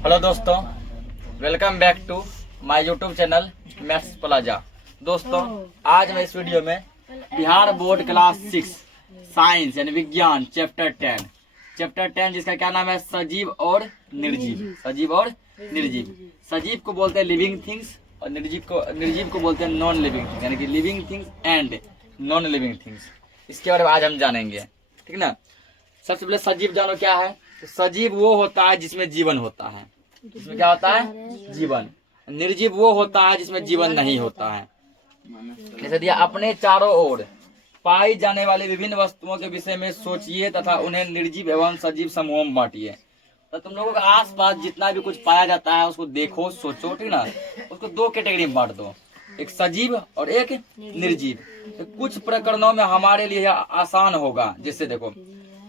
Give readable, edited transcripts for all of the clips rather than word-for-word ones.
Hello दोस्तों, welcome back to my YouTube channel Maths Plaza. दोस्तों, आज मैं इस वीडियो में बिहार बोर्ड क्लास 6 साइंस यानी विज्ञान चैप्टर 10 जिसका क्या नाम है, सजीव और निर्जीव। सजीव और निर्जीव। सजीव को बोलते हैं लिविंग थिंग्स और निर्जीव को बोलते हैं नॉन लिविंग थिंग्स, यानी कि living things and non living things. इसके बारे में आज हम जानेंगे, ठीक ना। सबसे पहले सजीव जानो क्या है। तो सजीव वो होता है जिसमें जीवन होता है। इसमें क्या होता है, जीवन। निर्जीव वो होता है जिसमें जीवन नहीं होता है। जैसे दिया, अपने चारों ओर पाई जाने वाली विभिन्न वस्तुओं के विषय में सोचिए तथा उन्हें निर्जीव एवं सजीव समूहों में बांटिए। तो तुम लोगों के आसपास जितना भी कुछ पाया जाता है उसको देखो, सोचो, ठीक ना। उसको दो कैटेगरी में बांट दो, एक सजीव और एक निर्जीव। तो कुछ प्रकरणों में हमारे लिए आसान होगा। जैसे देखो,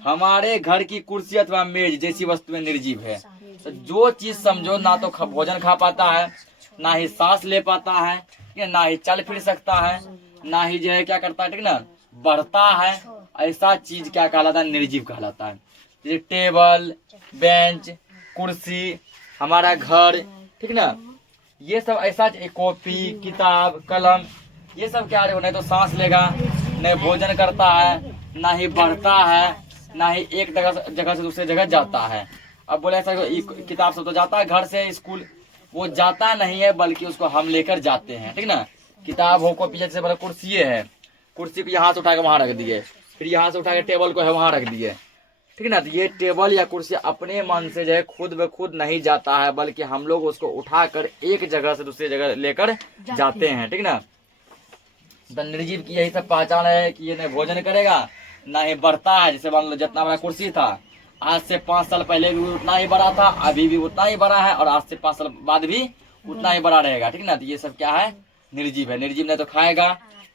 हमारे घर की कुर्सी अथवा मेज जैसी वस्तुएं निर्जीव है। तो जो चीज समझो, ना तो भोजन खा पाता है, ना ही सांस ले पाता है, या ना ही चल फिर सकता है, ना ही जो है क्या करता है, ठीक ना, बढ़ता है, ऐसा चीज क्या कहलाता है, निर्जीव कहलाता है। जैसे टेबल, बेंच, कुर्सी, हमारा घर, ठीक ना, ये सब ऐसा, कॉपी, किताब, कलम, ये सब क्या है, नहीं तो सांस लेगा, नहीं भोजन करता है, ना ही बढ़ता है, ना ही एक जगह से दूसरी जगह जाता है। अब बोले ऐसा, किताब सब तो जाता है घर से स्कूल, वो जाता नहीं है बल्कि उसको हम लेकर जाते हैं, ठीक ना। किताब हो, कॉपी, जैसे बोला कुर्सी है, कुर्सी को यहाँ से उठा के वहां रख दिए, फिर यहाँ से उठा के टेबल को है वहां रख दिए, ठीक ना। तो ये टेबल या कुर्सी अपने मन से जो है खुद ब खुद नहीं जाता है, बल्कि हम लोग उसको उठाकर एक जगह से दूसरी जगह लेकर जाते हैं, ठीक ना। तो निर्जीव की यही सब पहचान है कि ये न भोजन करेगा, ना ही बढ़ता है। जैसे मान लो जितना बड़ा कुर्सी था, आज से 5 साल पहले भी उतना ही बड़ा था, अभी भी उतना ही बड़ा है, और आज से 5 साल बाद भी उतना ही बड़ा रहेगा, ठीक ना। तो ये सब क्या है, निर्जीव है। निर्जीव ने तो खाएगा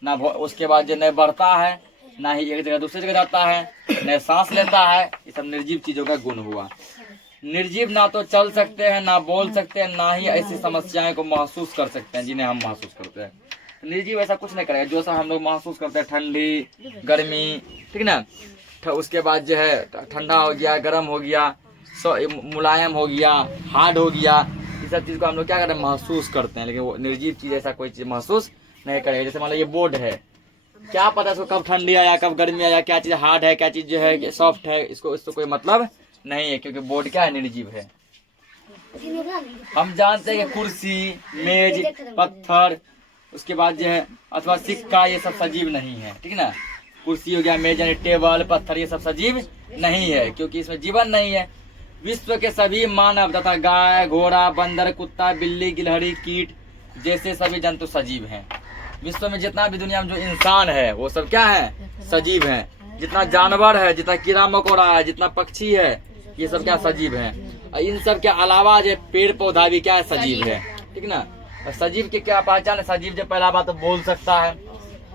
ना, उसके बाद जो न बढ़ता है, ना ही एक जगह दूसरी जगह जाता है, न सांस लेता है। ये सब निर्जीव चीजों का गुण हुआ। निर्जीव ना तो चल सकते हैं, ना बोल सकते हैं, ना ही ऐसी समस्याएं को महसूस कर सकते हैं जिन्हें हम महसूस करते हैं। निर्जीव ऐसा कुछ नहीं करेगा जो सा हम लोग महसूस करते हैं, ठंडी, गर्मी, ठीक ना। उसके बाद जो है ठंडा हो गया, गर्म हो गया, मुलायम हो गया, हार्ड हो गया, ये सब चीज को हम लोग क्या करते हैं, महसूस करते हैं। लेकिन वो निर्जीव चीज ऐसा कोई चीज महसूस नहीं करेगा। जैसे मान लो ये बोर्ड है, क्या पता इसको कब ठंडी आया, कब गर्मी आया, क्या चीज हार्ड है, क्या चीज जो है सॉफ्ट है, इसको कोई मतलब नहीं है, क्योंकि बोर्ड क्या है, निर्जीव है। हम जानते हैं कि कुर्सी, मेज, पत्थर, उसके बाद जो है अथवा सिक्का, ये सब सजीव नहीं है, ठीक ना। कुर्सी हो गया, मेज यानी टेबल, पत्थर, ये सब सजीव नहीं है, क्योंकि इसमें जीवन नहीं है। विश्व के सभी मानव तथा गाय, घोड़ा, बंदर, कुत्ता, बिल्ली, गिलहरी, कीट जैसे सभी जंतु सजीव हैं। विश्व में जितना भी दुनिया में जो इंसान है वो सब क्या है, सजीव है। जितना जानवर है, जितना कीड़ा मकोड़ा है, जितना पक्षी है, ये सब क्या सजीव है। इन सब के अलावा जो पेड़ पौधा भी क्या है, सजीव है, ठीक ना। सजीव की क्या पहचान है, सजीव जो पहला बात तो बोल सकता है,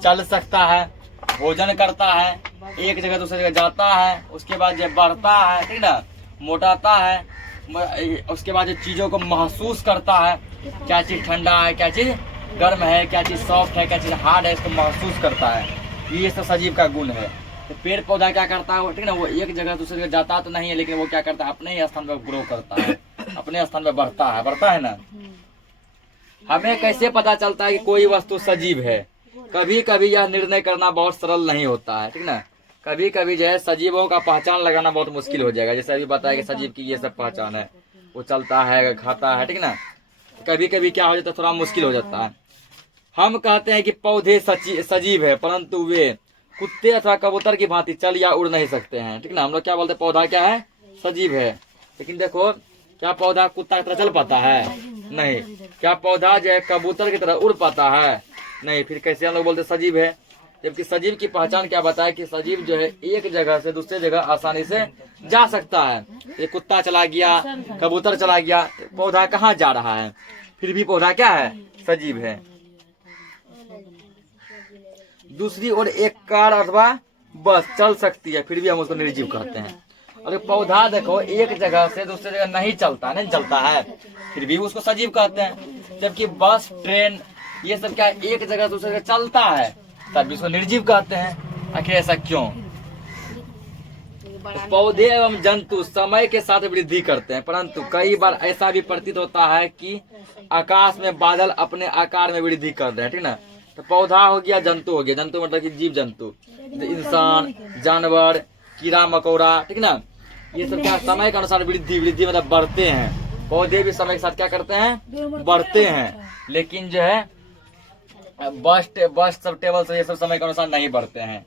चल सकता है, भोजन करता है, एक जगह दूसरी जगह जाता है, उसके बाद जो बढ़ता है, ठीक ना, मोटाता है, उसके बाद जो चीजों को महसूस करता है, क्या चीज ठंडा है, क्या चीज गर्म है, क्या चीज सॉफ्ट है, क्या चीज हार्ड है, इसको महसूस करता है। ये सब सजीव का गुण है। तो पेड़ पौधा क्या करता है, ठीक ना, वो एक जगह दूसरी जगह जाता तो नहीं है, लेकिन वो क्या करता है, अपने ही स्थान पर ग्रो करता है, अपने स्थान पर बढ़ता है ना। हमें कैसे पता चलता है कि कोई वस्तु सजीव है? कभी कभी यह निर्णय करना बहुत सरल नहीं होता है, ठीक ना। कभी कभी जो है सजीवों का पहचान लगाना बहुत मुश्किल हो जाएगा। जैसे अभी बताया कि सजीव की ये सब पहचान है, वो चलता है, खाता है, ठीक ना। कभी कभी क्या हो जाता है, थोड़ा मुश्किल हो जाता है। हम कहते हैं कि पौधे सजीव है, परंतु वे कुत्ते अथवा कबूतर की भांति चल या उड़ नहीं सकते हैं, ठीक ना। हम लोग क्या बोलते हैं, पौधा क्या है, सजीव है। लेकिन देखो, क्या पौधा कुत्ता की तरह चल पाता है? नहीं। क्या पौधा जो है कबूतर की तरह उड़ पाता है? नहीं। फिर कैसे हम लोग बोलते सजीव है? जबकि सजीव की पहचान क्या बताया कि सजीव जो है एक जगह से दूसरी जगह आसानी से जा सकता है। ये कुत्ता चला गया, कबूतर चला गया, पौधा कहाँ जा रहा है? फिर भी पौधा क्या है, सजीव है। दूसरी ओर एक कार अथवा बस चल सकती है, फिर भी हम उसको निर्जीव कहते हैं। और पौधा देखो एक जगह से दूसरी जगह नहीं चलता है, फिर भी उसको सजीव कहते हैं। जबकि बस, ट्रेन, ये सब क्या एक जगह दूसरी जगह चलता है, तब भी उसको निर्जीव कहते हैं। आखिर ऐसा क्यों? पौधे एवं जंतु समय के साथ वृद्धि करते हैं, परंतु कई बार ऐसा भी प्रतीत होता है कि आकाश में बादल अपने आकार में वृद्धि कर रहे हैं, ठीक ना। तो पौधा हो गया, जंतु हो गया, जंतु मतलब कि जीव जंतु, इंसान, जानवर, कीड़ा मकोड़ा, ठीक ना। ये सब क्या समय के अनुसार वृद्धि मतलब बढ़ते हैं। पौधे भी समय के साथ क्या करते हैं, बढ़ते हैं, लेकिन जो है बस्ट सब टेबल से ये सब समय के अनुसार नहीं बढ़ते हैं।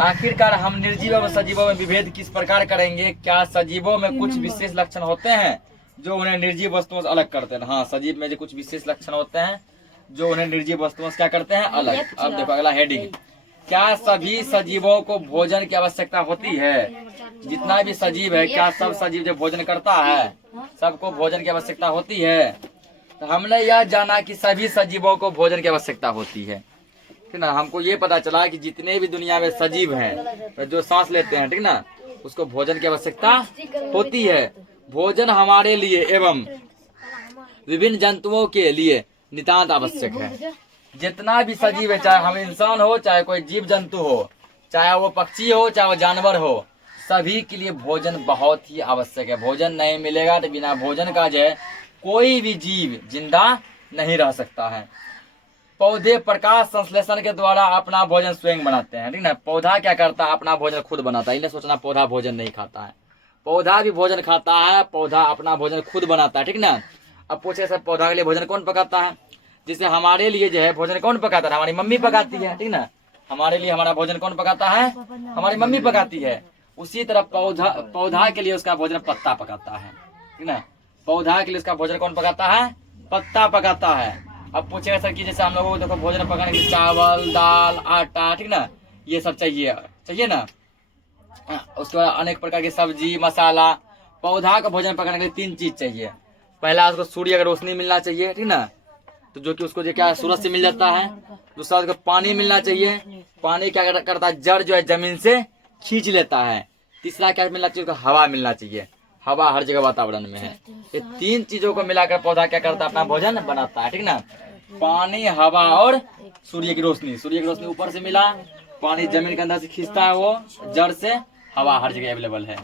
आखिरकार हम निर्जीव और सजीवों में विभेद किस प्रकार करेंगे? क्या सजीवों में कुछ विशेष लक्षण होते हैं जो उन्हें निर्जीव वस्तुओं से अलग करते हैं? हाँ, सजीव में जो कुछ विशेष लक्षण होते हैं जो उन्हें निर्जीव वस्तुओं से क्या करते हैं, अलग। अब देखो अगला हेडिंग, क्या सभी सजीवों को भोजन की आवश्यकता होती है? जितना भी सजीव है, क्या सब सजीव जो भोजन करता है, सबको भोजन की आवश्यकता होती है? तो हमने यह जाना कि सभी सजीवों को भोजन की आवश्यकता होती है, ठीक ना। हमको ये पता चला कि जितने भी दुनिया में सजीव हैं, जो सांस लेते हैं, ठीक ना, उसको भोजन की आवश्यकता होती है। भोजन हमारे लिए एवं विभिन्न जंतुओं के लिए नितांत आवश्यक है। जितना भी सजीव है, चाहे हम इंसान हो, चाहे कोई जीव जंतु हो, चाहे वो पक्षी हो, चाहे वो जानवर हो, सभी के लिए भोजन बहुत ही आवश्यक है। भोजन नहीं मिलेगा तो बिना भोजन का जो है कोई भी जीव जिंदा नहीं रह सकता है। पौधे प्रकाश संश्लेषण के द्वारा अपना भोजन स्वयं बनाते हैं, ठीक ना। पौधा क्या करता है, अपना भोजन खुद बनाता है। इन्हें सोचना पौधा भोजन नहीं खाता है, पौधा भी भोजन खाता है, पौधा अपना भोजन खुद बनाता है, ठीक ना। अब पूछे सर पौधा के लिए भोजन कौन पकाता है? जैसे हमारे लिए जो है भोजन कौन पकाता है, हमारी मम्मी पकाती है, ठीक ना। हमारे लिए हमारा भोजन कौन पकाता है, हमारी मम्मी पकाती है। उसी तरह पौधा के लिए उसका भोजन पत्ता पकाता है, ठीक ना। पौधा के लिए उसका भोजन कौन पकाता है, पत्ता पकाता है। अब पूछेगा सर कि जैसे हम लोगों को देखो भोजन पकाने के लिए चावल, दाल, आटा, ठीक ना, ये सब चाहिए ना। उसके बाद अनेक प्रकार की सब्जी, मसाला। पौधा का भोजन पकाने के लिए 3 चीज चाहिए। पहला उसको सूर्य का रोशनी मिलना चाहिए, ठीक ना, तो जो कि उसको जो क्या सूरज से मिल जाता है। दूसरा उसको पानी मिलना चाहिए, पानी क्या करता है, जड़ जो है जमीन से खींच लेता है। तीसरा क्या मिलना चाहिए, उसको हवा मिलना चाहिए, हवा हर जगह वातावरण में है। ये 3 चीजों को मिलाकर पौधा क्या करता है, अपना भोजन बनाता है, ठीक ना। पानी, हवा और सूर्य की रोशनी। सूर्य की रोशनी ऊपर से मिला, पानी जमीन के अंदर से खींचता है, वो जड़ से, हवा हर जगह अवेलेबल है।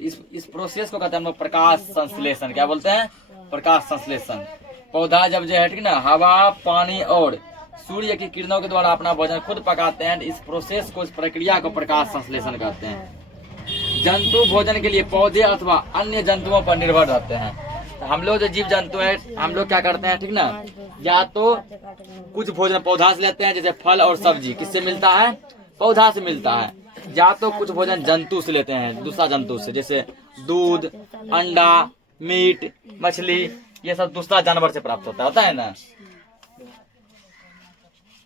इस प्रोसेस को कहते हैं हम लोग प्रकाश संश्लेषण। क्या बोलते हैं, प्रकाश संश्लेषण। पौधा जब जो है, ठीक ना, हवा, पानी और सूर्य की किरणों के द्वारा अपना भोजन खुद पकाते हैं। इस प्रोसेस को, इस प्रक्रिया को प्रकाश संश्लेषण कहते हैं। जंतु भोजन के लिए पौधे अथवा अन्य जंतुओं पर निर्भर रहते हैं। तो हम लोग जो जीव जंतु है, हम लोग क्या करते हैं, ठीक ना, या तो कुछ भोजन पौधा से लेते हैं, जैसे फल और सब्जी किससे मिलता है, पौधा से मिलता है। या तो कुछ भोजन जंतु से लेते हैं, दूसरा जंतु से, जैसे दूध, अंडा, मीट, मछली, ये सब दूसरा जानवर से प्राप्त होता है ना।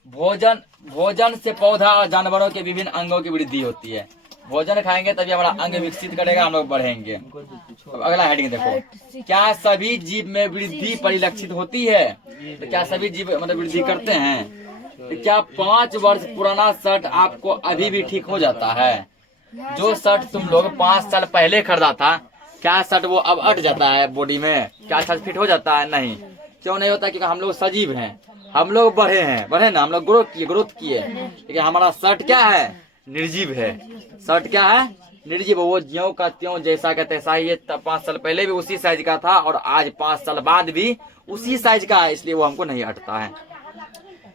भोजन से पौधा और जानवरों के विभिन्न अंगों की वृद्धि होती है। भोजन खाएंगे तभी हमारा अंग विकसित करेगा, हम लोग बढ़ेंगे। अब अगला हेडिंग देखो, क्या सभी जीव में वृद्धि परिलक्षित होती है? तो क्या सभी जीव मतलब वृद्धि करते हैं? तो क्या 5 वर्ष पुराना शर्ट आपको अभी भी ठीक हो जाता है? जो शर्ट तुम लोग 5 साल पहले खरीदा था, क्या शर्ट वो अब अट जाता है बॉडी में? क्या शर्ट फिट हो जाता है? नहीं। क्यों नहीं होता? क्योंकि हम लोग सजीव हैं, हम लोग बढ़े ना, हम लोग ग्रोथ किए। लेकिन हमारा शर्ट क्या है, निर्जीव है। शर्ट क्या है, निर्जीव। वो ज्यों का त्यों, जैसा का तैसा ही है। 5 साल पहले भी उसी साइज का था और आज 5 साल बाद भी उसी साइज का है, इसलिए वो हमको नहीं हटता है।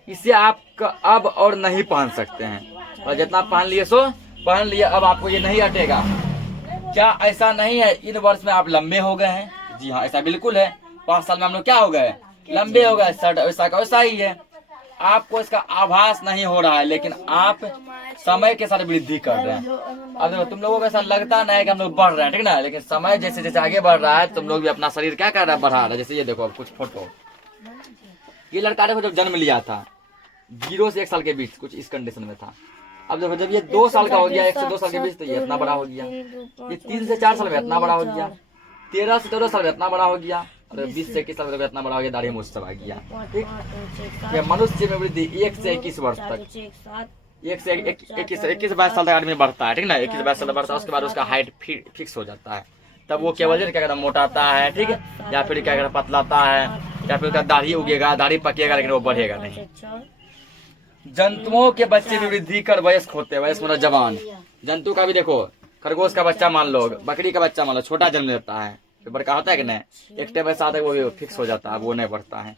इसे आप अब और नहीं पहन सकते हैं, और जितना पहन लिए सो पहन लिए, अब आपको ये नहीं हटेगा। क्या ऐसा नहीं है इन वर्ष में आप लंबे हो गए हैं? जी हाँ, ऐसा बिल्कुल है। 5 साल में हम लोग क्या हो गए, लंबे हो गए। शर्ट वैसा का वैसा ही है, आपको इसका आभास नहीं हो रहा है, लेकिन आप समय के साथ वृद्धि कर रहे हैं। अब देखो, तुम लोगों को ऐसा लगता नहीं है कि हम लोग बढ़ रहे हैं, ठीक ना, लेकिन समय जैसे जैसे आगे बढ़ रहा है, तुम लोग भी अपना शरीर क्या कर रहा है, बढ़ा रहा है। जैसे ये देखो कुछ फोटो, ये लड़का देखो जब जन्म लिया था 0 से 1 साल के बीच कुछ इस कंडीशन में था। अब देखो जब ये 2 साल का हो गया, 1 से 2 साल के बीच, तो ये इतना बड़ा हो गया। ये 3 से 4 साल में इतना बड़ा हो गया, 13 से 14 साल में इतना बड़ा हो गया, और 20 से 21 साल में इतना बड़ा हो गया, दाढ़ी मूंछ सब आ गया। ठीक, ये मनुष्य में वृद्धि 1 से 21 वर्ष तक, 1 से 21-22 साल तक आदमी बढ़ता है, ठीक ना। 21-22 साल बढ़ता है, उसके बाद उसका हाइट फिक्स हो जाता है। तब वो केवल क्या कहता है, मोटाता है, ठीक है, या फिर क्या कहता है, पतलाता है, या फिर उसका दाढ़ी उगेगा, दाढ़ी पकेगा, लेकिन वो बढ़ेगा नहीं। जंतुओं के बच्चे भी वृद्धि कर वयस्क होते हैं। वयस्क मतलब जवान। जंतु का भी देखो, खरगोश का बच्चा मान लो, बकरी का बच्चा मान लो, छोटा जन्म लेता है, फिर बड़का होता है कि नहीं, एक टाइम ऐसा आता है वो भी फिक्स हो जाता है, वो नहीं बढ़ता है।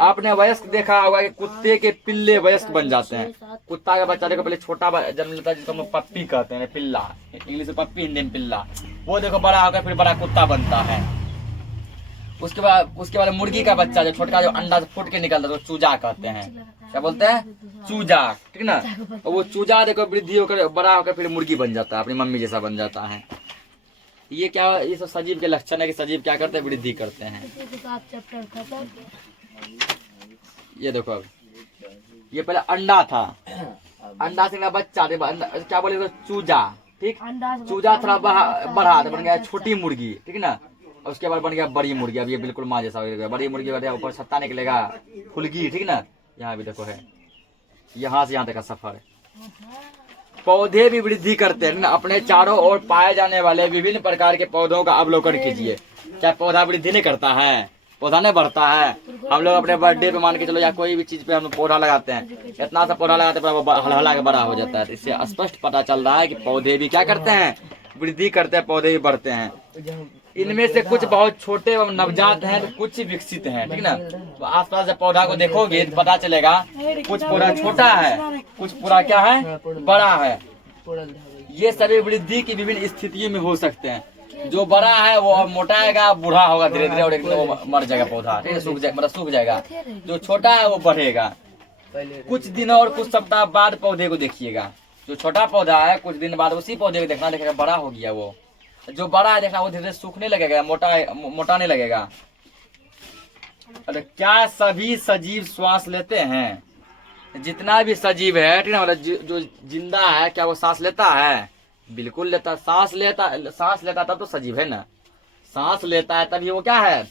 आपने वयस्क देखा होगा कि कुत्ते के पिल्ले वयस्क बन जाते हैं। कुत्ता का बच्चा देखो पहले छोटा जन्म लेता है, जिसको हम लोग पप्पी कहते हैं, पिल्ला, इंग्लिश में पप्पी, हिंदी में पिल्ला। वो देखो बड़ा होकर फिर बड़ा कुत्ता बनता है। उसके बाद मुर्गी का बच्चा जो छोटा, जो अंडा से फूट के निकलता है, तो चूजा कहते हैं। क्या बोलते हैं? चूजा, ठीक ना। और वो चूजा देखो वृद्धि होकर बड़ा होकर फिर मुर्गी बन जाता है, अपनी मम्मी जैसा बन जाता है। ये क्या, ये सब सजीव के लक्षण है कि सजीव क्या करते हैं, वृद्धि करते हैं। ये देखो, अब ये पहले अंडा था, अंडा से बच्चा, क्या बोले, चूजा, ठीक। चूजा थोड़ा बढ़ा तो बन गया छोटी मुर्गी, ठीक ना। और उसके बाद बन गया बड़ी मुर्गी। अब ये बिल्कुल माँ जैसा हो गया। बड़ी मुर्गी बढ़िया, ऊपर छत्ता निकलेगा, फुलगी, ठीक ना। यहाँ भी देखो है, यहाँ से यहाँ तक का सफर। पौधे भी वृद्धि करते हैं ना। अपने चारों ओर पाए जाने वाले विभिन्न प्रकार के पौधों का अवलोकन कीजिए। क्या पौधा वृद्धि नहीं करता है? पौधा नहीं बढ़ता है? हम लोग अपने बर्थडे पे मान के चलो या कोई भी चीज पे हम पौधा लगाते हैं, इतना सा पौधा लगाते हैं, वो हलहला के बड़ा हो जाता है। इससे स्पष्ट पता चल रहा है कि पौधे भी क्या करते हैं, वृद्धि करते हैं, पौधे भी बढ़ते हैं। इनमें से कुछ बहुत छोटे एवं नवजात हैं, तो कुछ विकसित हैं, ठीक ना। तो आसपास जब पौधा को देखोगे तो पता चलेगा कुछ पौधा छोटा है, कुछ पूरा क्या है, बड़ा है। ये सभी वृद्धि की विभिन्न स्थितियों में हो सकते हैं। जो बड़ा है वो मोटाएगा, बूढ़ा होगा धीरे धीरे, और एक दिन वो मर जाएगा पौधा, ठीक है, सूख जाएगा। जो छोटा है वो बढ़ेगा। कुछ दिनों और कुछ सप्ताह बाद पौधे को देखिएगा। जो छोटा पौधा है कुछ दिन बाद उसी पौधे को देखना, देखेगा बड़ा हो गया वो। जो बड़ा है देखना वो धीरे धीरे सूखने लगेगा, मोटाने लगेगा। अरे क्या सभी सजीव श्वास लेते हैं? जितना भी सजीव है, ठीक है, मतलब जो जिंदा है, क्या वो सांस लेता है? बिल्कुल लेता। सांस लेता तब तो सजीव है ना। सांस लेता है तभी वो क्या है,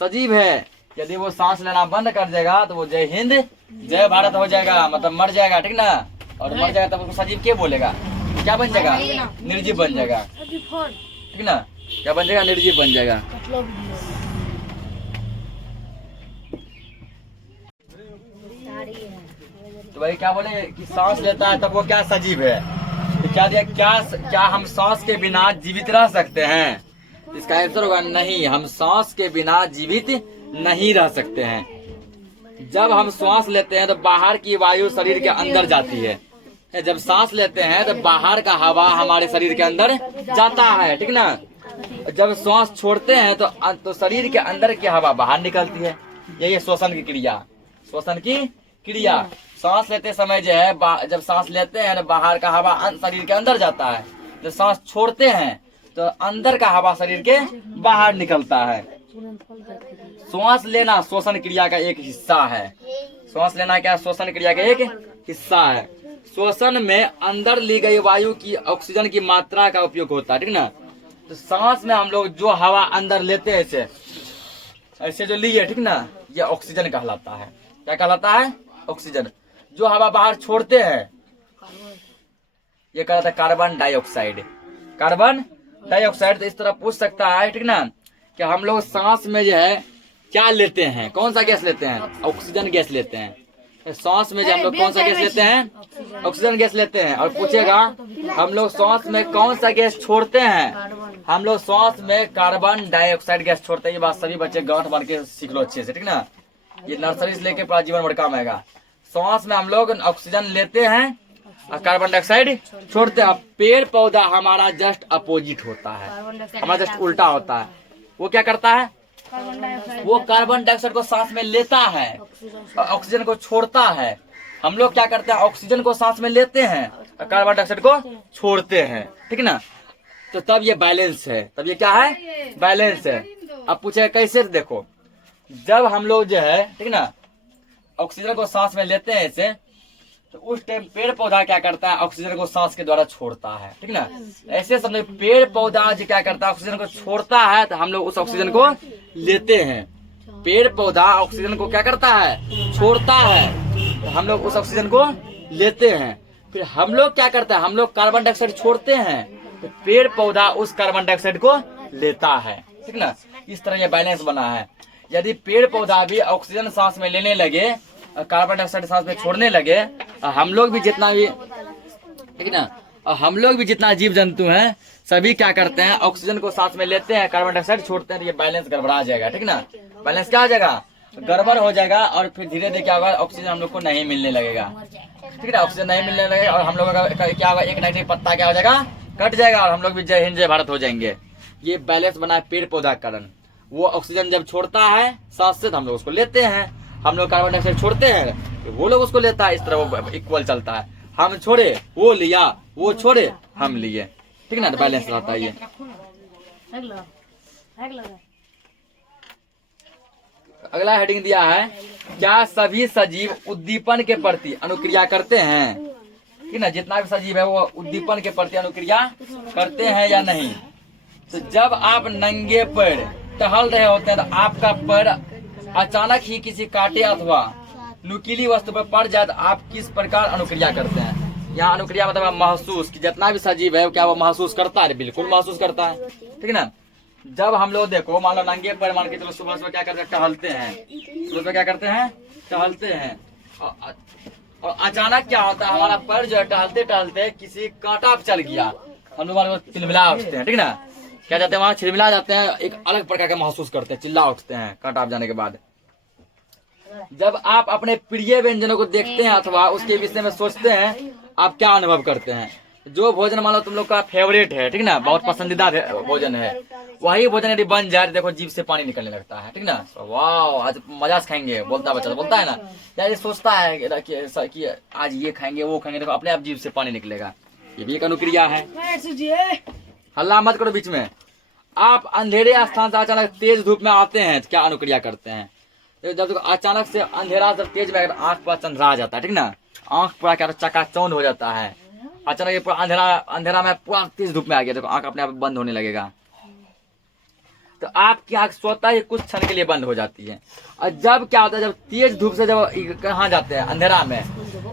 सजीव है। यदि वो सांस लेना बंद कर देगा तो वो जय हिंद जय भारत हो जाएगा, मतलब मर जाएगा, ठीक ना। और मर जाएगा तब उसको सजीव क्या बोलेगा, क्या बन जाएगा, निर्जीव बन जाएगा, ठीक ना। क्या बन जाएगा, निर्जीव बन जाएगा। तो भाई क्या बोले कि सांस लेता है तब वो क्या, सजीव है। तो क्या दिया, क्या हम सांस के बिना जीवित रह सकते हैं? इसका आंसर होगा नहीं, हम सांस के बिना जीवित नहीं रह सकते हैं। जब हम श्वास लेते हैं तो बाहर की वायु शरीर के अंदर जाती है। जब सांस लेते हैं तो बाहर का हवा हमारे शरीर के अंदर जाता है, ठीक ना। जब श्वास छोड़ते हैं तो शरीर के अंदर की हवा बाहर निकलती है। यही श्वसन की क्रिया, श्वसन की क्रिया। सांस लेते समय जो है, जब सांस लेते हैं तो बाहर का हवा शरीर के अंदर जाता है। जब सांस छोड़ते हैं तो अंदर का हवा शरीर के बाहर निकलता है। श्वास लेना श्वसन क्रिया का एक हिस्सा है। श्वास लेना क्या, श्वसन क्रिया का एक हिस्सा है। श्वसन में अंदर ली गई वायु की ऑक्सीजन की मात्रा का उपयोग होता है, ठीक ना। तो सांस में हम लोग जो हवा अंदर लेते हैं ऐसे जो लिए, ठीक ना, ये ऑक्सीजन कहलाता है। क्या कहलाता है, ऑक्सीजन। जो हवा बाहर छोड़ते हैं ये कहलाता है कार्बन डाइऑक्साइड। Carbon dioxide. तो इस तरह पूछ सकता है, ठीक ना, कि हम लोग सांस में जो है क्या लेते हैं, कौन सा गैस लेते हैं, ऑक्सीजन गैस लेते हैं। सांस में जो हम लोग कौन सा गैस लेते हैं, ऑक्सीजन गैस लेते हैं। और पूछेगा हम लोग सांस में कौन सा गैस छोड़ते हैं, हम लोग सांस में कार्बन डाइऑक्साइड गैस छोड़ते हैं। ये बात सभी बच्चे गांठ बन के सीख लो अच्छे से, ठीक ना। ये नर्सरी से लेके पूरा जीवन भर काम आएगा। सांस में हम लोग ऑक्सीजन लेते हैं और कार्बन डाइऑक्साइड छोड़ते हैं। पेड़ पौधा हमारा जस्ट अपोजिट होता है, हमारा जस्ट उल्टा होता है। वो क्या करता है, वो कार्बन डाइऑक्साइड को सांस में लेता है और ऑक्सीजन को छोड़ता है। हम लोग क्या करते हैं, ऑक्सीजन को सांस में लेते हैं और कार्बन डाइऑक्साइड को छोड़ते हैं, ठीक ना। तो तब ये बैलेंस है, तब ये क्या है, बैलेंस है। अब पूछे कैसे, देखो जब हम लोग जो है, ठीक ना, ऑक्सीजन को सांस में लेते हैं ऐसे, तो उस टाइम पेड़ पौधा क्या करता है, ऑक्सीजन को सांस के द्वारा छोड़ता है, ठीक ना। ऐसे समझो पेड़ पौधा जो क्या करता है, ऑक्सीजन को छोड़ता है तो हम लोग उस ऑक्सीजन को लेते हैं। पेड़ पौधा ऑक्सीजन को क्या करता है, छोड़ता है, तो हम लोग उस ऑक्सीजन को लेते हैं। फिर हम लोग क्या करता है, हम लोग कार्बन डाइऑक्साइड छोड़ते हैं, तो पेड़ पौधा उस कार्बन डाइऑक्साइड को लेता है, ठीक ना। इस तरह ये बैलेंस बना है। यदि पेड़ पौधा भी ऑक्सीजन सांस में लेने लगे कार्बन डाइऑक्साइड सांस में छोड़ने लगे, हम लोग भी जितना भी, ठीक ना, हम लोग भी जितना जीव जंतु हैं सभी क्या करते हैं, ऑक्सीजन को सांस में लेते हैं, कार्बन डाइऑक्साइड छोड़ते हैं, तो ये बैलेंस गड़बड़ा जाएगा, ठीक ना। बैलेंस क्या हो जाएगा, गड़बड़ हो जाएगा, और फिर धीरे धीरे क्या होगा, ऑक्सीजन हम लोग को नहीं मिलने लगेगा, ठीक है, ऑक्सीजन नहीं मिलने लगेगा, और हम लोग का क्या होगा, एक ना एक पत्ता क्या हो जाएगा, कट जाएगा, और हम लोग भी जय हिंद जय भारत हो जाएंगे। ये बैलेंस बना है पेड़ पौधा के कारण। वो ऑक्सीजन जब छोड़ता है सांस से तो हम लोग उसको लेते हैं, हम लोग कार्बन डाइऑक्साइड छोड़ते हैं तो वो लोग उसको लेता है, इस तरह वो इक्वल चलता है। हम छोड़े वो लिया, वो छोड़े हम लिए, ठीक ना, तो बैलेंस रहता है ये। अगला हेडिंग दिया है, क्या सभी सजीव उद्दीपन के प्रति अनुक्रिया करते हैं, ठीक ना, जितना भी सजीव है वो उद्दीपन के प्रति अनुक्रिया करते हैं या नहीं। तो जब आप नंगे पैर टहल रहे होते हैं तो आपका पैर अचानक ही किसी कांटे अथवा नुकीली वस्तु पर पड़ जाए तो आप किस प्रकार अनुक्रिया करते हैं। यहाँ अनुक्रिया मतलब महसूस, कि जितना भी सजीव है क्या वो महसूस करता है, बिल्कुल महसूस करता है, ठीक है ना। जब हम लोग देखो, मान लो नंगे पैर, मान के चलो सुबह सुबह क्या करते हैं, टहलते हैं, सुबह क्या करते हैं, टहलते हैं, और अचानक क्या होता है, हमारा पैर जो है टहलते टहलते किसी कांटा पे चल गया, हम लोग चिलमिला उठते हैं, ठीक ना, क्या जाते हैं वहां चिलमिला जाते हैं, एक अलग प्रकार का महसूस करते हैं, चिल्ला उठते हैं कांटा पे जाने के बाद। जब आप अपने प्रिय व्यंजनों को देखते हैं अथवा उसके विषय में सोचते हैं, आप क्या अनुभव करते हैं। जो भोजन मान लो तुम लोग का फेवरेट है, ठीक ना, बहुत पसंदीदा भोजन है, वही भोजन यदि बन जाए देखो जीभ से पानी निकलने लगता है, ठीक ना, वाह आज मजा से खाएंगे, बोलता बच्चा बोलता है ना, या ये सोचता है कि आज ये खाएंगे वो खाएंगे, देखो अपने आप जीभ से पानी निकलेगा, ये भी एक अनुक्रिया है। हल्ला मत करो बीच में। आप अंधेरे स्थान से अचानक तेज धूप में आते हैं तो क्या अनुक्रिया करते हैं। जब अचानक से अंधेरा जब तेज में आंख पर चंद्रा आ जाता है, ठीक ना, आंख पूरा क्या चकाचौंध हो जाता है, अचानक ये पूरा अंधेरा में पूरा तेज धूप में आ गया, देखो आंख अपने आप बंद होने लगेगा, तो आपकी आंख स्वतः ही कुछ क्षण के लिए बंद हो जाती है। और जब क्या होता है, जब तेज धूप से जब कहाँ जाते हैं, अंधेरा में,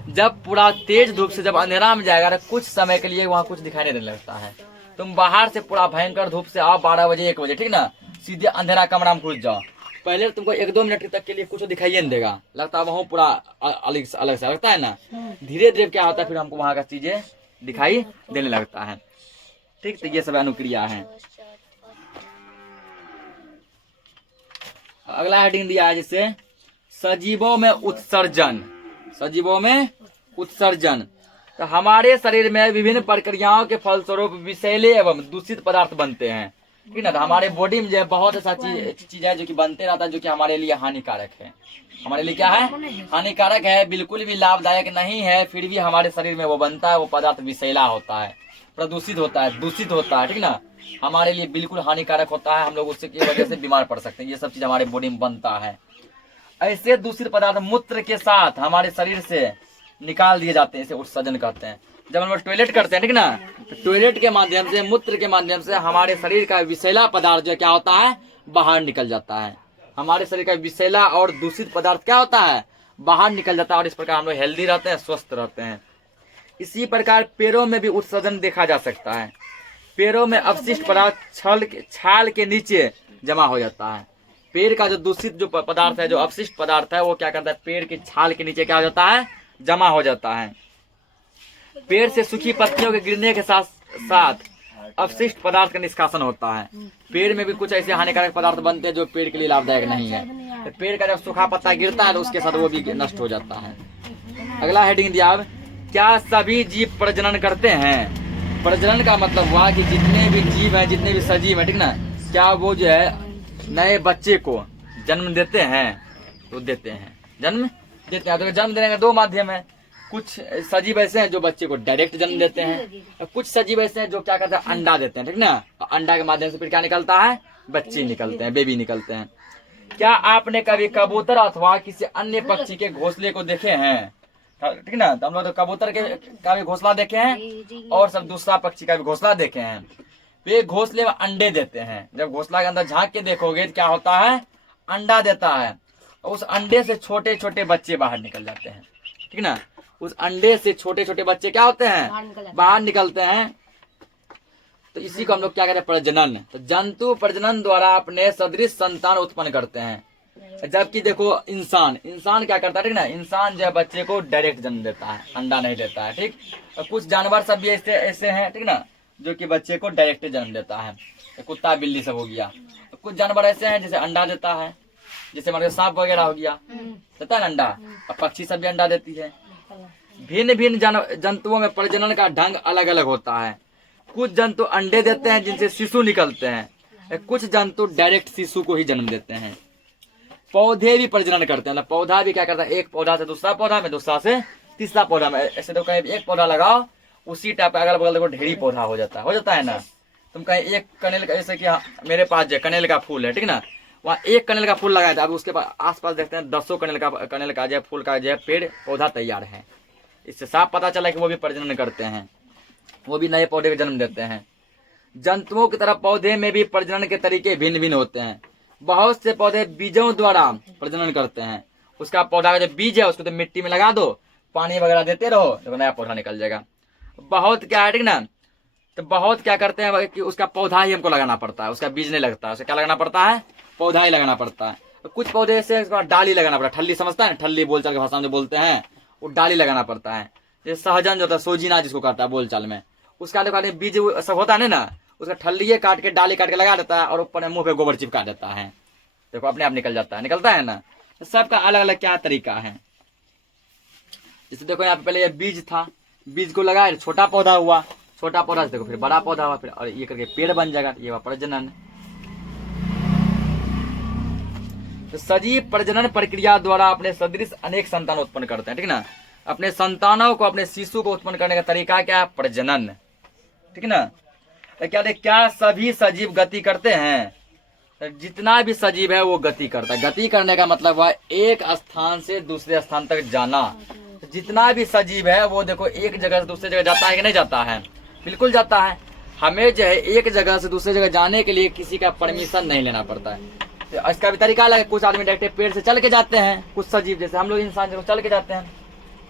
जब पूरा तेज धूप से जब अंधेरा में जाएगा तो कुछ समय के लिए वहाँ कुछ दिखाई नहीं देने लगता है। तुम बाहर से पूरा भयंकर धूप से आओ 12 बजे 1 बजे, ठीक ना, सीधे अंधेरा कमरा में घुस जाओ, पहले तुमको 1-2 मिनट तक के लिए कुछ दिखाई नहीं देगा, लगता है वहाँ पूरा अलग से लगता है ना, धीरे धीरे क्या होता है फिर हमको वहाँ का चीजें दिखाई देने लगता है, ठीक। तो ये सब अनुक्रिया है। अगला हेडिंग दिया है जैसे सजीवों में उत्सर्जन, सजीवों में उत्सर्जन। तो हमारे शरीर में विभिन्न प्रक्रियाओं के फलस्वरूप विषैले एवं दूषित पदार्थ बनते हैं, ठीक ना, तो हमारे बॉडी में जो है बहुत ऐसा चीज है जो कि बनते रहता है, जो कि हमारे लिए हानिकारक है, हमारे लिए क्या है, हानिकारक है, बिल्कुल भी लाभदायक नहीं है, फिर भी हमारे शरीर में वो बनता है, वो पदार्थ विषैला होता है, प्रदूषित होता है, दूषित होता है, ठीक ना, हमारे लिए बिल्कुल हानिकारक होता है, हम लोग उससे की वजह से बीमार पड़ सकते हैं, ये सब चीज हमारे बॉडी में बनता है। ऐसे दूषित पदार्थ मूत्र के साथ हमारे शरीर से निकाल दिए जाते हैं, इसे उत्सर्जन कहते हैं। जब हम लोग टॉयलेट करते हैं, ठीक ना, तो टॉयलेट के माध्यम से, मूत्र के माध्यम से हमारे शरीर का विषैला पदार्थ जो क्या होता है, बाहर निकल जाता है, हमारे शरीर का विषैला और दूषित पदार्थ क्या होता है, बाहर निकल जाता है, और इस प्रकार हम लोग हेल्दी रहते हैं, स्वस्थ रहते हैं। इसी प्रकार पैरों में भी उत्सर्जन देखा जा सकता है। पैरों में अपशिष्ट पदार्थ छाल के नीचे जमा हो जाता है। पेड़ का जो दूषित जो पदार्थ है, जो अपशिष्ट पदार्थ है, वो क्या करता है, पेड़ की छाल के नीचे क्या हो जाता है, जमा हो जाता है। पेड़ से सूखी पत्तियों के गिरने के साथ साथ अपशिष्ट पदार्थ का निष्कासन होता है। पेड़ में भी कुछ ऐसे हानिकारक पदार्थ बनते हैं जो पेड़ के लिए लाभदायक नहीं है, तो पेड़ का जब सूखा पत्ता गिरता है तो उसके साथ वो भी नष्ट हो जाता है। अगला हेडिंग दिया, क्या सभी जीव प्रजनन करते हैं। प्रजनन का मतलब हुआ कि जितने भी जीव हैं, जितने भी सजीव हैं, ठीक ना, क्या वो जो है नए बच्चे को जन्म देते हैं, तो देते हैं, जन्म देते हैं। तो जन्म देने का 2 माध्यम है, कुछ सजीव ऐसे हैं जो बच्चे को डायरेक्ट जन्म देते हैं, और कुछ सजीव ऐसे हैं जो क्या करते हैं, अंडा देते हैं, ठीक ना, अंडा के माध्यम से फिर क्या निकलता है, बच्चे निकलते हैं, बेबी निकलते हैं। क्या आपने कभी कबूतर अथवा किसी अन्य पक्षी के घोंसले को देखे हैं, ठीक ना, तो हम लोग तो कबूतर का भी घोंसला देखे हैं और सब दूसरा पक्षी का भी घोंसला देखे हैं। वे घोंसले में अंडे देते हैं, जब घोंसला के अंदर झांक के देखोगे तो क्या होता है, अंडा देता है, उस अंडे से छोटे छोटे बच्चे बाहर निकल जाते हैं, ठीक ना, उस अंडे से छोटे छोटे बच्चे क्या होते हैं, बाहर निकलते हैं। तो इसी को हम लोग क्या कहते हैं, प्रजनन। तो जंतु प्रजनन द्वारा अपने सदृश संतान उत्पन्न करते हैं। जबकि देखो इंसान क्या करता है, ठीक ना, इंसान जो है बच्चे को डायरेक्ट जन्म देता है, अंडा नहीं देता है, ठीक। और कुछ जानवर सब भी ऐसे ऐसे हैं, ठीक ना, जो कि बच्चे को डायरेक्ट जन्म देता है, कुत्ता बिल्ली सब हो गया। कुछ जानवर ऐसे हैं जैसे अंडा देता है, जैसे हमारे सांप वगैरह हो गया, देता है ना अंडा। और पक्षी सब भी अंडा देती है। भिन्न भिन्न जंतुओं में प्रजनन का ढंग अलग अलग होता है। कुछ जंतु अंडे देते हैं जिनसे शिशु निकलते हैं, कुछ जंतु डायरेक्ट शिशु को ही जन्म देते हैं। पौधे भी प्रजनन करते हैं, पौधा भी क्या करता है, एक पौधा से दूसरा पौधा में, दूसरा से तीसरा पौधा में, ऐसे तो कहीं एक पौधा लगाओ उसी टाइप का अगल बगल देखो ढेरी पौधा हो जाता है ना। तुम कहीं एक कनेल का, जैसे कि मेरे पास जो कनेल का फूल है, ठीक ना, वहाँ एक कनेल का फूल लगाया था, अब उसके आस पास देखते हैं 10 कनेल का जो फूल का जो पेड़ पौधा तैयार है। इससे साफ पता चला कि वो भी प्रजनन करते हैं, वो भी नए पौधे को जन्म देते हैं। जंतुओं की तरह पौधे में भी प्रजनन के तरीके भिन्न भिन्न होते हैं। बहुत से पौधे बीजों द्वारा प्रजनन करते हैं। उसका पौधा का जो बीज है उसको तो मिट्टी में लगा दो, पानी वगैरह देते रहो, तो नया पौधा निकल जाएगा। बहुत क्या है, ठीक ना, तो बहुत क्या करते हैं कि उसका पौधा ही हमको लगाना पड़ता है, उसका बीज नहीं लगता, उसे क्या लगाना पड़ता है, पौधा ही लगाना पड़ता है। कुछ पौधे से डाली लगाना पड़ता है, ठल्ली समझता है ना, ठल्ली बोलचाल की भाषा में जो बोलते हैं, वो डाली लगाना पड़ता है। जैसे सहजन जो होता है, सोजीना जिसको करता है बोलचाल में, उसका बीज सब होता है ना, उसका ठल्ली काट के डाली काट के लगा देता है और ऊपर मुंह पे गोबर चिपका देता है, देखो अपने आप निकलता है ना। तो सबका अलग अलग क्या तरीका है। जैसे देखो यहाँ पे पहले ये बीज था, बीज को लगाया छोटा पौधा हुआ, छोटा पौधा से देखो फिर बड़ा पौधा हुआ, फिर और ये करके पेड़ बन जाएगा, ये हुआ प्रजनन। तो सजीव प्रजनन प्रक्रिया द्वारा अपने सदृश अनेक संतान उत्पन्न करते हैं, ठीक ना। अपने संतानों को, अपने शिशु को उत्पन्न करने का तरीका क्या है, प्रजनन, ठीक ना। तो क्या सभी सजीव गति करते हैं? तो जितना भी सजीव है वो गति करता है। गति करने का मतलब है एक स्थान से दूसरे स्थान तक जाना। तो जितना भी सजीव है वो देखो एक जगह से दूसरी जगह जाता है कि नहीं जाता है, बिल्कुल जाता है। हमें जो है एक जगह से दूसरी जगह जाने के लिए किसी का परमिशन नहीं लेना पड़ता है। तो इसका भी तरीका अलग है। कुछ आदमी डायरेक्ट पेड़ से चल के जाते हैं, कुछ सजीव जैसे हम लोग इंसान जो चल के जाते हैं,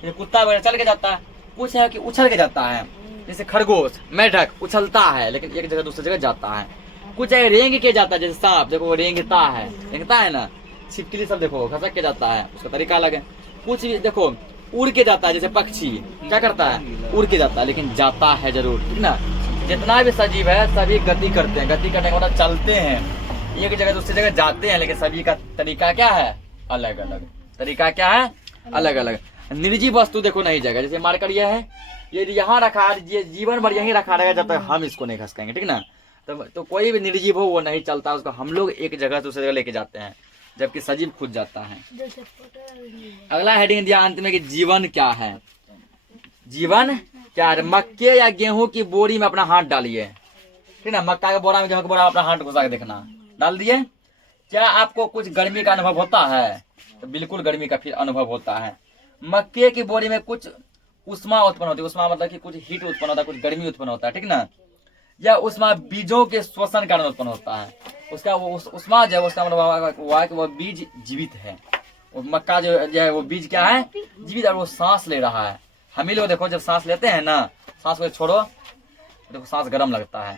ये कुत्ता वगैरह चल के जाता है, कुछ है कि उछल के जाता है, जैसे खरगोश, मेढक उछलता है लेकिन एक जगह दूसरी जगह जाता है। कुछ है रेंग के जाता है, जैसे सांप देखो वो रेंगता है ना, छिपकली सब देखो खसक के जाता है, उसका तरीका अलग है। कुछ देखो उड़ के जाता है, जैसे पक्षी क्या करता है, उड़ के जाता है लेकिन जाता है जरूर, ठीक ना। जितना भी सजीव है सभी गति करते हैं। गति करने का मतलब चलते हैं, एक जगह दूसरी जगह जाते हैं, लेकिन सभी का तरीका क्या है, अलग अलग। तरीका क्या है, अलग अलग। निर्जीव वस्तु देखो नहीं जाएगा, जैसे मारकर यह है, ये यहाँ रखा है, ये जीवन भर यहीं रखा रहेगा जब तक हम इसको नहीं खसकाएंगे, ठीक ना। तो कोई भी निर्जीव हो वो नहीं चलता, उसको हम लोग एक जगह दूसरी जगह लेके जाते हैं, जबकि सजीव खुद जाता है। अगला हेडिंग दिया अंत में कि जीवन क्या है। जीवन क्या है, मक्के या गेहूं की बोरी में अपना हाथ डालिए, ठीक ना। मक्का के बोरा में, गेहूं के बोरा में अपना हाथ घुसा के देखना, डाल दिए। क्या आपको कुछ गर्मी का अनुभव होता है? तो बिल्कुल गर्मी का फिर अनुभव होता है। मक्के की बोरी में कुछ उष्मा उत्पन्न होती है, उष्मा मतलब कि कुछ हीट उत्पन्न होता है, कुछ गर्मी उत्पन्न होता है, ठीक ना। या उष्मा बीजों के श्वसन कारण उत्पन्न होता है। उसका वो उष्मा जो है उसका मतलब हुआ है कि वह बीज जीवित है। वो मक्का जो है वो बीज क्या है, जीवित, और वो सांस ले रहा है। हम ही लोग देखो जब सांस लेते हैं ना, सांस को छोड़ो देखो सांस गर्म लगता है,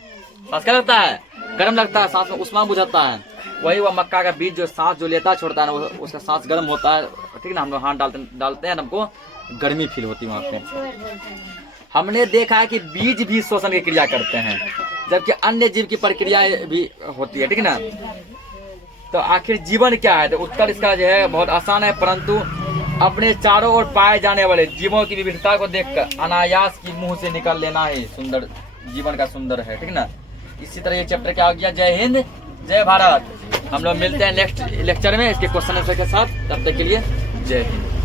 सांस क्या लगता है, गर्म लगता है, सांस में उष्मा बुझाता है। वही वह मक्का का बीज जो सांस जो लेता छोड़ता है ना, उसका सांस गर्म होता है, ठीक ना। हम लोग हाथ डालते हैं, हमको गर्मी फील होती है वहाँ पे। हमने देखा है कि बीज भी श्वसन की क्रिया करते हैं, जबकि अन्य जीव की प्रक्रिया भी होती है, ठीक ना। तो आखिर जीवन क्या है? तो उत्तर इसका जो है बहुत आसान है, परंतु अपने चारों ओर पाए जाने वाले जीवों की विविधता को देखकर अनायास की मुंह से निकाल लेना ही सुंदर जीवन का सुंदर है, ठीक ना। इसी तरह ये चैप्टर क्या हो गया। जय हिंद, जय भारत। हम लोग मिलते हैं नेक्स्ट लेक्चर में इसके क्वेश्चन आंसर के साथ। तब तक के लिए जय हिंद।